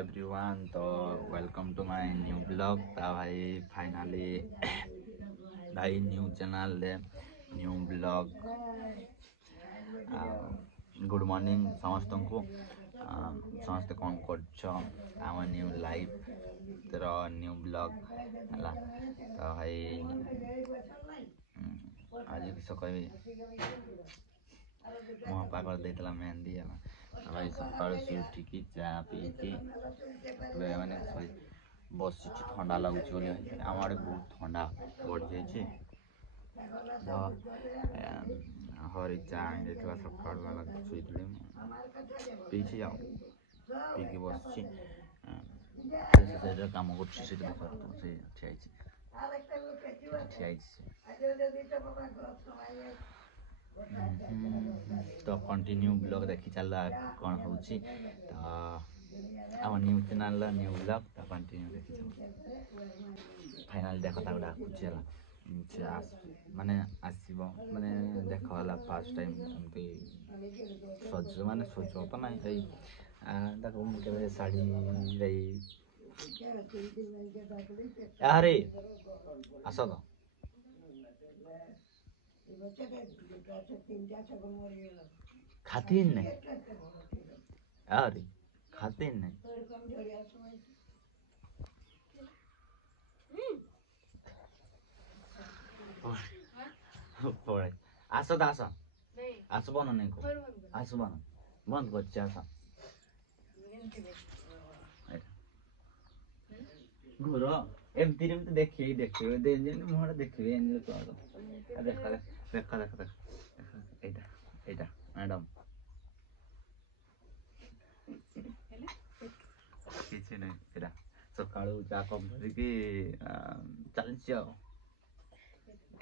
Everyone, तो welcome to my new blog. तो भाई फाइनली भाई न्यू चैनल दे न्यू ब्लॉग। गुड मॉर्निंग समस्त को। समस्ते कौन कर आम न्यू लाइफ तर न्यू ब्लॉग है। तो भाई आज किस कह मुह पागल देता मेहंदी है। भाई सका उठिकी चा पीकी मैंने बस ठंडा लगुच आम आड़े बहुत ठंडा बढ़ जाए। तो हरी चा आनी सका शुई पीछे जाओ पीकी बस कम तो कंटिन्यू ब्लॉग देखी चल कौन हो न्यू चैनल न्यू ब्लॉग तो कंटिन्यू देखी चल। फाइनल देख डाकुची माने आसब माने देख फास्ट टाइम एमती सज माने सज तो ना के शाढ़ी अरे आस तो खाती नहीं अरे खाते नहीं पड़े आस तो आस आसब ना नहीं आसब ना बंद कर आस घर एमती देखिए देखिए मुहर देखिए देख देख देख देख देख एटा मैडम किसी नहीं एटा सका चा कप धरिकी चलती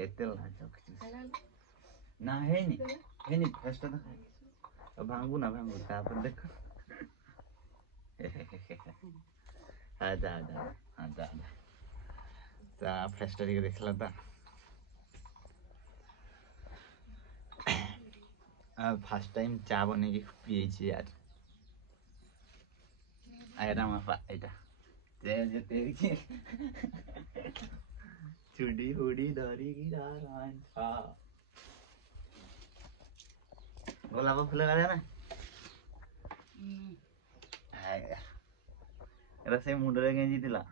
एत ना है फेस्ट देख भांगू ना भांगू तापर देख आजा आजा आजा चा फेस्ट देखला था फर्स्ट टाइम चा बने पीछे यार आयरा माफा एटा चुड़ी उड़ी धरी गोलाप फुल ना से मुंडरे गेंजी दिला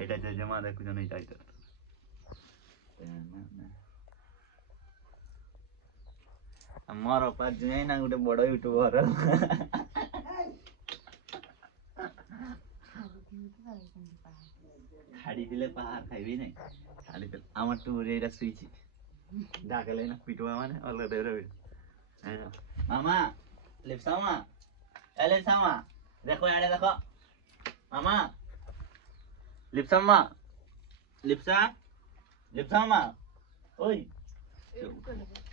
एटा जमा देखु नहीं चाहिए मोर पास जुए ना गोटे बड़ यूट्यूबर छाड़ी दिले पहाड़ खाइबी नहीं छाड़ी दिले आम टूर एटा सुईची डाकले ना पिटवा माने अलग डेर मामा लिपसामा ए लिपसामा देखो यारे देखो मामा लिपसामा लिपसामा ओई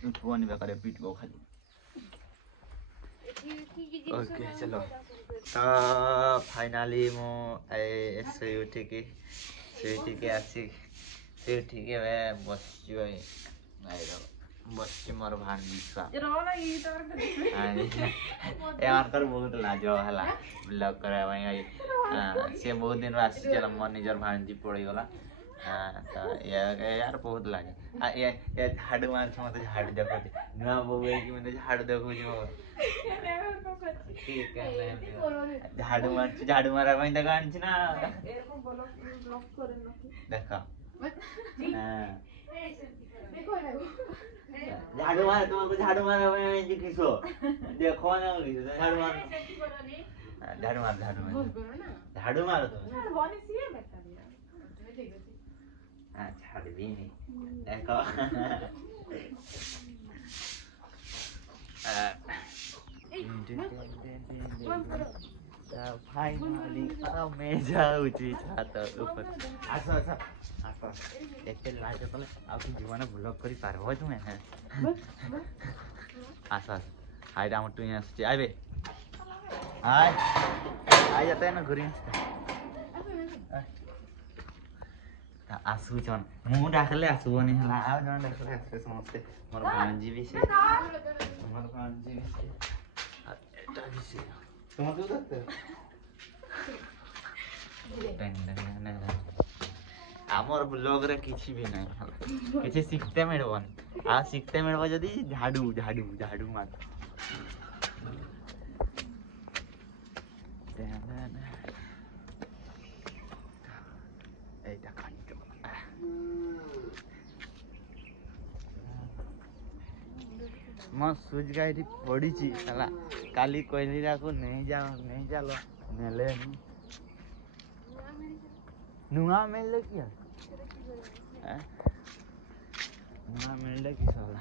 उठवानी बेकार पिटवा खाली ओके चलो तो फाइनली मो ऐसे उठिके आसी उठिके बस बस मोर भांजी छुआ यार बहुत लाज है ब्लॉग कर सी बहुत दिन आसी मोर निजर भांजी पड़गला तो यार बहुत लाज झाड़ मार मत झाड़ देखो नुआ बो मत झाड़ देखो झाड़ू मारा देख आनी ना देख झाड़ू मार तुमको झाड़ू मारा किसो देखो ना झाड़ू मार झाड़ू मारो तुम छाड़ भी नहीं देखो फाइनली मैं जाऊँगी छात ऊपर आस आस आस एते लाज कले आ जीवन ब्लॉग करी पारबो तुमे आस आस हाय राम टू आस आबे हाय आ जाते हैं ना घुरी आसु छन मु डाकले आसुबनी हला आ जन डाकले आसे समस्ते मोर भांजी भी से मोर भांजी भी से তোমাকে দেখতে আমার ব্লগ রে কিছু भी নাই কিছু শিখতে মিলবনি আর শিখতে মিলব যদি ঝাড়ু ঝাড়ু ঝাড়ু মার এইটা খাইতে ମୋ ସୁଜ୍ ଗାଈଟି ପଡ଼ିଛି ହେଲା କାଲି କହିଲି ତାକୁ ନେଇ ଚାଲ ନେଲେନି ନୂଆ ମିଳିଲେ କି ନୂଆ ମିଳିଲେ କି ସଲା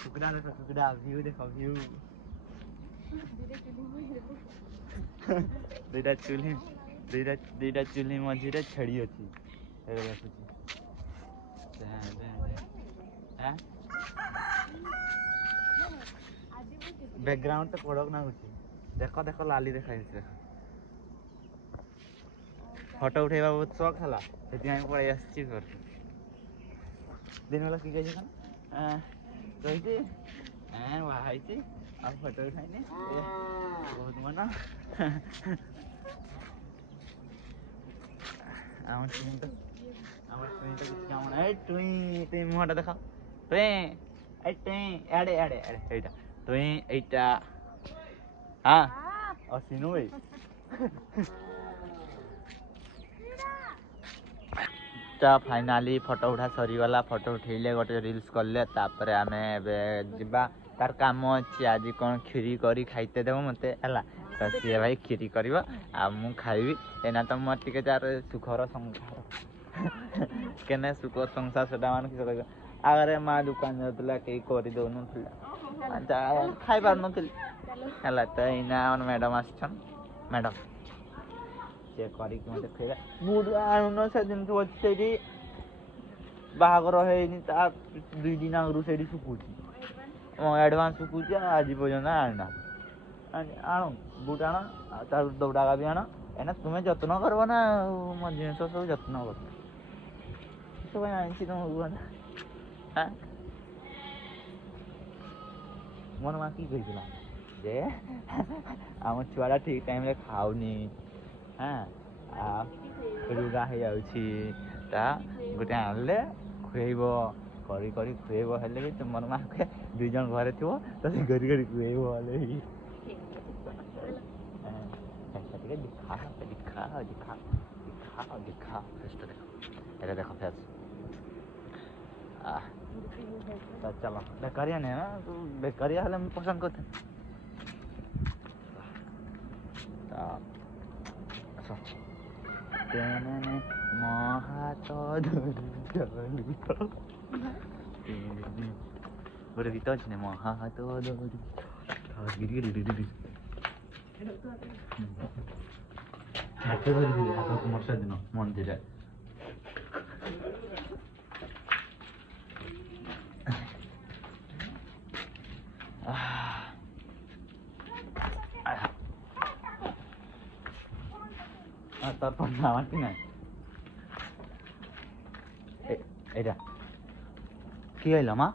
କୁକୁଡ଼ା ଦେଖ କୁକୁଡ଼ା ଭିଉ ଦେଖ ଭିଉ ଦୁଇଟା ଚୁଲି ମଝିରେ ଛେଳି ଅଛି ଦେଖୁଛି बैकग्राउंड तो पड़क ना कुछ देखो देखो लाली देखा फोटो उठेबा बहुत शौक है से पड़े आसी घर दिन बेला कि कही बाहर आ फोटो उठाई बहुत मन मुहटा देख एडे एडे एडे तुई एटा हाँ असिनु भाई फाइनाली फोटो उठा सरीगला फोटो उठेले गोटे रील्स कले तापर आमे जिबा तार काम अच्छी आज कौन खीरी करी खाइते देव मते हला तो सी भाई खीरी कर मु खाइबी एना तो मोर टिके तार सुखर संसार केने सुख संसार सेटा मान किस कहबा आगरे माँ दुकान जातला कई करी दो खाई पार नला तो इना मैडम आसन मैडम से करी मत खेला बुढ़ आणुन से दिन अच्छे बाहागर है 2 दिन आगु से शुकुची एडवांस शुकुची आज पर्यटन आना आण बुट आण तार दौड़ा भी आण एना तुम्हें जत्न करब ना मो जिनस सब जत्न कर सब आनी तुम हाँ मोर माँ कि जे आम छुआ ठीक टाइम रे खाऊनी हाँ रुगा हो गोटे आनले खुएब करी करी खुएब हेले भी तुम माँ के 2 जन घरे थो तो करी करी खुएब हेले दिखा दिखा दिखा दिखा दिखा फेस तो देखो ये देखो फेस तो चलो बेकारिया नहीं ना तो बेकारिया हले मैं पसंद करते तेने महातो गोटे गीत अच्छे महातो मर्षा दिन मंदिर তারপর আমার কি নাই এটা কি হইল মা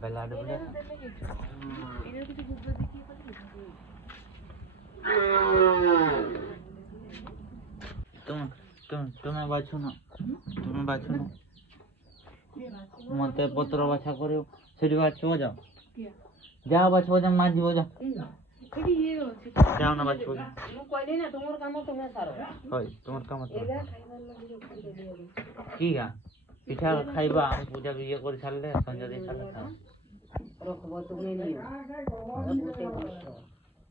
বেলা ডুবে তুমি বাছো না মতে পত্র বাছা করিও সেটি বাছবো যাও যাও বাছবো যাও মা যাও যাও जाओ ना बात मु कहले ना तुमर काम तुमे सारो होय तुमर काम एगा खाइबार लागि की गा पिठा खाइबा हम पूजा भी ये कर छाले संजय दे छाले रखबो तुमे नहीं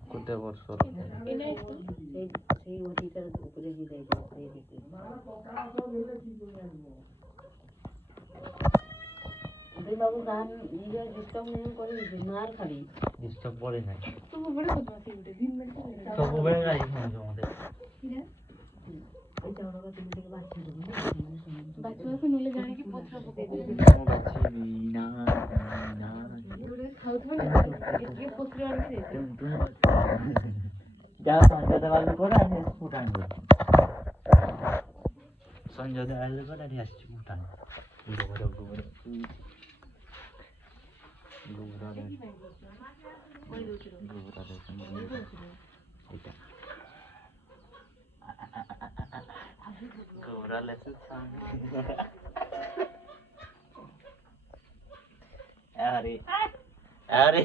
कुते वर्ष एने सेही होती तर ऊपरे ही जाई सेही बाबू गान ये डिस्टर्ब नहीं करी बीमार खाली डिस्टर्ब पड़े नहीं तो वो बड़े बदमाशी उठे दिन में तो वो बड़े गाड़ी में जो होते ये जाओ का तुम देख बच्चों को नले जाने की पत्थर पके दे बच्ची ना थोड़े खाओ तो ना ये पत्थर आने दे जा संजय देवाल को ना फुटाएंगे संजय देवाल को ना टान गोबर गोबर गोबर दे गोबर दे एटा गोबर लेसन अरे अरे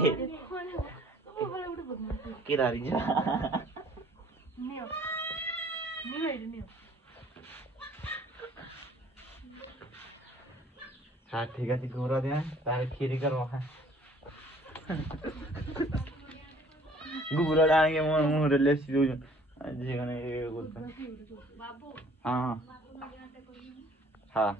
কি দাঁড়িয়ে যা নিও নিও এটা নিও হ্যাঁ ঠিক আছে গোরা দে তারে খিরি করব হ্যাঁ গোবরা ডাঙে মুহরে লেসি দউ যেখানে বাবু হ্যাঁ হ্যাঁ